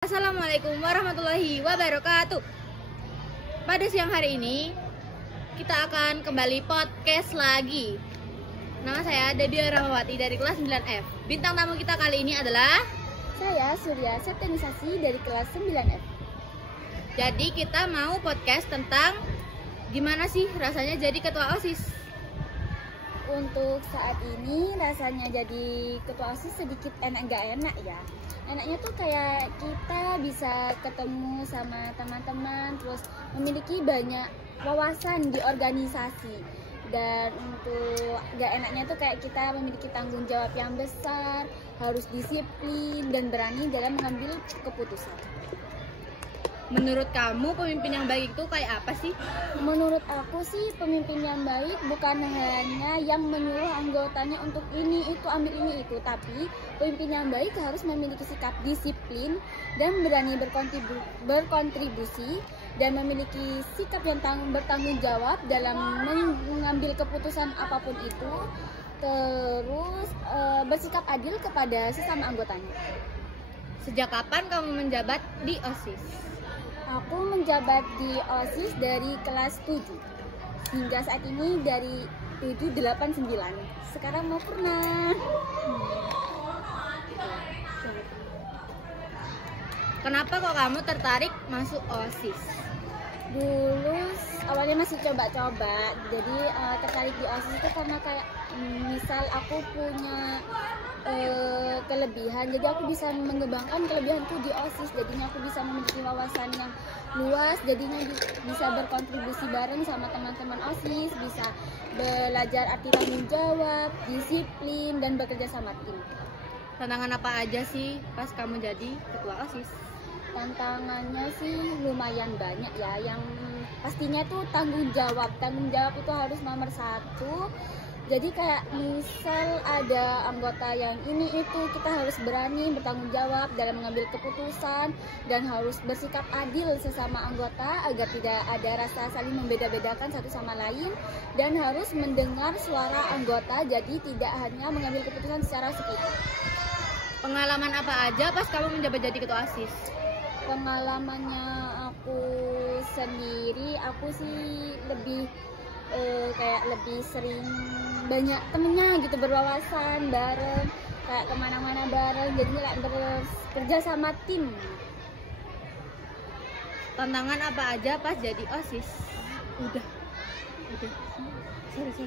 Assalamualaikum warahmatullahi wabarakatuh. Pada siang hari ini kita akan kembali podcast lagi. Nama saya Debbie Rahmawati dari kelas 9F. Bintang tamu kita kali ini adalah saya Surya Septenisasi dari kelas 9F. Jadi kita mau podcast tentang gimana sih rasanya jadi ketua OSIS. Untuk saat ini rasanya jadi ketua OSIS sedikit gak enak ya. Enaknya tuh kayak kita bisa ketemu sama teman-teman, terus memiliki banyak wawasan di organisasi. Dan untuk gak enaknya tuh kayak kita memiliki tanggung jawab yang besar, harus disiplin dan berani dalam mengambil keputusan. Menurut kamu pemimpin yang baik itu kayak apa sih? Menurut aku sih pemimpin yang baik bukan hanya yang menyuruh anggotanya untuk ini itu ambil ini itu, tapi pemimpin yang baik harus memiliki sikap disiplin dan berani berkontribusi dan memiliki sikap yang bertanggung jawab dalam mengambil keputusan apapun itu, terus bersikap adil kepada sesama anggotanya. Sejak kapan kamu menjabat di OSIS? Aku menjabat di OSIS dari kelas 7 hingga saat ini dari 789. Sekarang mau pernah. Kenapa kok kamu tertarik masuk OSIS? Dulu awalnya masih coba-coba, jadi tertarik di OSIS itu karena kayak misal aku punya kelebihan, jadi aku bisa mengembangkan kelebihanku di OSIS, jadinya aku bisa memiliki wawasan yang luas, jadinya bisa berkontribusi bareng sama teman-teman OSIS, bisa belajar arti tanggung jawab, disiplin, dan bekerja sama tim. Tantangan apa aja sih pas kamu jadi ketua OSIS? Tantangannya sih lumayan banyak ya, yang pastinya tuh tanggung jawab itu harus nomor 1. Jadi kayak misal ada anggota yang ini itu, kita harus berani bertanggung jawab dalam mengambil keputusan dan harus bersikap adil sesama anggota agar tidak ada rasa saling membeda-bedakan satu sama lain, dan harus mendengar suara anggota, jadi tidak hanya mengambil keputusan secara sepihak. Pengalaman apa aja pas kamu menjabat jadi ketua OSIS? Pengalamannya aku sendiri, aku sih lebih kayak lebih sering banyak temennya gitu, berwawasan bareng, kayak kemana-mana bareng, jadi kayak bekerja sama tim. Tantangan apa aja pas jadi OSIS? Udah. Sorry.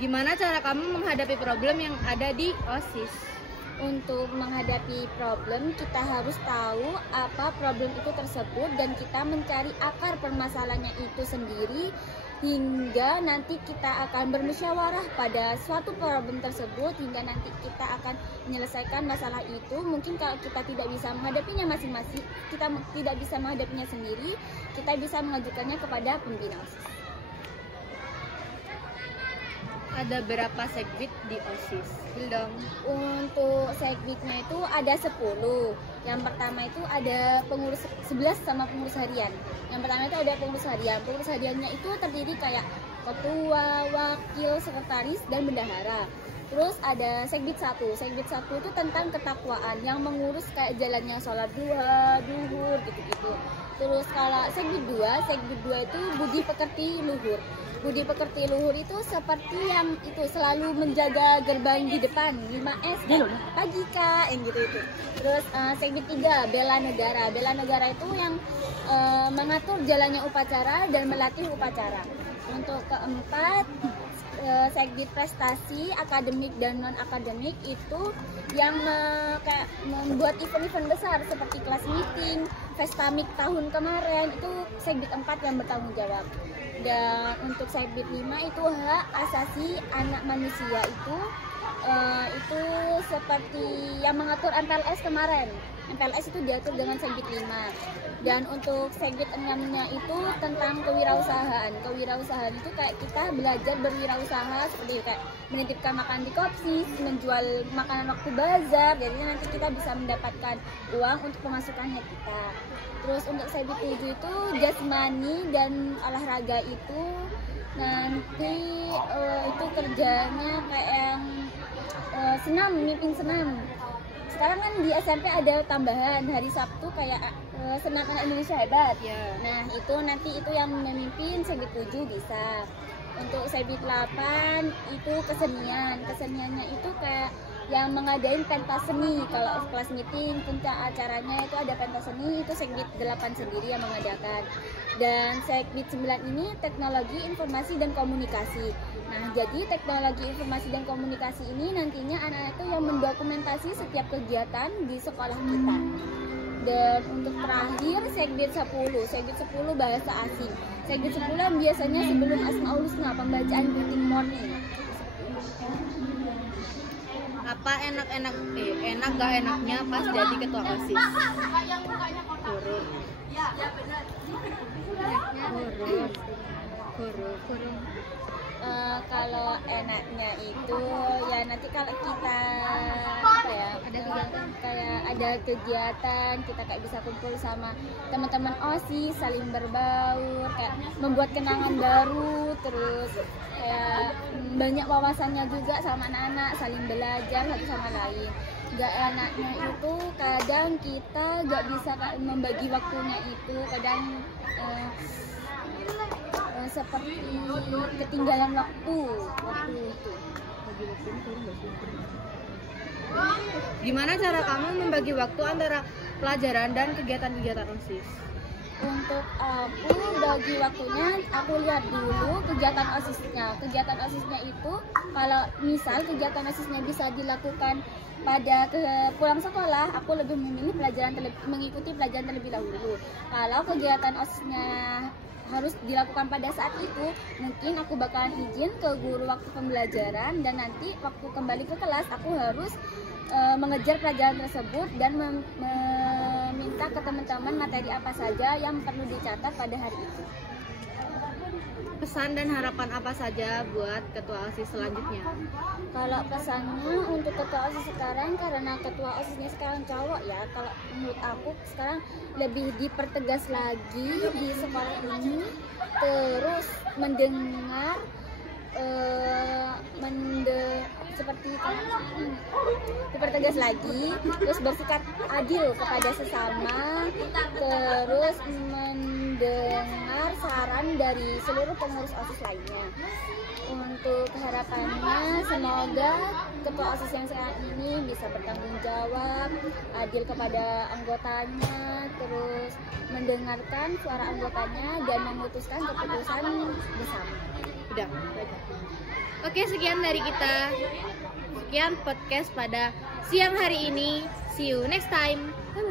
Gimana cara kamu menghadapi problem yang ada di OSIS? Untuk menghadapi problem, kita harus tahu apa problem itu tersebut dan kita mencari akar permasalahannya itu sendiri, hingga nanti kita akan bermusyawarah pada suatu problem tersebut, hingga nanti kita akan menyelesaikan masalah itu. Mungkin kalau kita tidak bisa menghadapinya masing-masing, kita tidak bisa menghadapinya sendiri, kita bisa mengajukannya kepada pembina OSIS. Ada berapa segbit di OSIS? Dong. Untuk segbitnya itu ada 10. Yang pertama itu ada pengurus 11 sama pengurus harian. Yang pertama itu ada pengurus harian. Pengurus hariannya itu terdiri kayak ketua, wakil, sekretaris, dan bendahara. Terus ada segbit 1. Segbit 1 itu tentang ketakwaan, yang mengurus kayak jalannya sholat duha, duhur, gitu-gitu. Terus kalau segbit 2 itu budi pekerti luhur. Budi pekerti luhur itu seperti yang itu selalu menjaga gerbang di depan 5S kan? Pagi kak, yang gitu itu. Terus segbit 3 bela negara. Bela negara itu yang mengatur jalannya upacara dan melatih upacara. Untuk keempat, segbit prestasi akademik dan non akademik itu yang kayak membuat event-event besar seperti kelas meeting, Festamik tahun kemarin, itu segbit 4 yang bertanggung jawab. Dan untuk segbit 5 itu hak asasi anak manusia, itu seperti yang mengatur MPLS kemarin. MPLS itu diatur dengan segbit 5. Dan untuk segbit 6-nya itu tentang kewirausahaan. Kewirausahaan itu kayak kita belajar berwirausaha, seperti kayak menitipkan makan di kopsis, menjual makanan waktu bazar, jadi nanti kita bisa mendapatkan uang untuk pemasukannya kita. Terus untuk segbit 7 itu jasmani dan olahraga itu nanti itu kerjanya kayak yang senam, mimpin senam. sekarang kan di SMP ada tambahan hari Sabtu kayak Senam Anak Indonesia Hebat. Nah itu nanti itu yang memimpin Segbit 7 bisa. Untuk Segbit 8 itu keseniannya itu kayak yang mengadain pentas seni. Kalau kelas meeting puncak acaranya itu ada pentas seni, itu Segbit 8 sendiri yang mengadakan. Dan Segbit 9 ini teknologi informasi dan komunikasi. Nah jadi teknologi informasi dan komunikasi ini nantinya anak-anak itu yang mendokumentasi setiap kegiatan di sekolah kita. Dan untuk terakhir Segbit 10 bahasa asing. Segbit 10 biasanya sebelum Asmaul Husna, pembacaan greeting morning. Apa enak gak enaknya pas jadi ketua OSIS? Kurung. Kalau enaknya itu ya nanti kalau kita apa ya ada kegiatan kita kayak bisa kumpul sama teman-teman OSIS, saling berbaur, kayak membuat kenangan baru, terus kayak banyak wawasannya juga sama anak-anak, saling belajar satu sama lain. Gak enaknya itu kadang kita gak bisa membagi waktunya itu, kadang seperti ketinggalan waktu itu. Gimana cara kamu membagi waktu antara pelajaran dan kegiatan-kegiatan OSIS? Untuk aku bagi waktunya, aku lihat dulu kegiatan OSISnya itu, kalau misal kegiatan OSISnya bisa dilakukan pada pulang sekolah, aku lebih memilih mengikuti pelajaran terlebih dahulu. Kalau kegiatan OSISnya harus dilakukan pada saat itu, mungkin aku bakalan izin ke guru waktu pembelajaran, dan nanti waktu kembali ke kelas aku harus mengejar pelajaran tersebut dan meminta ke teman-teman materi apa saja yang perlu dicatat pada hari itu. Pesan dan harapan apa saja buat ketua OSIS selanjutnya? Kalau pesannya untuk ketua OSIS sekarang, karena ketua OSISnya sekarang cowok ya, kalau menurut aku sekarang lebih dipertegas lagi di sekolah ini, terus mendengar seperti dipertegas lagi, terus bersikap adil kepada sesama, terus mendengar saran dari seluruh pengurus OSIS lainnya. Untuk harapannya semoga ketua OSIS yang sekarang ini bisa bertanggung jawab, adil kepada anggotanya, terus mendengarkan suara anggotanya dan memutuskan keputusan bersama. Udah. Oke, sekian dari kita. Sekian podcast pada siang hari ini. See you next time. Bye.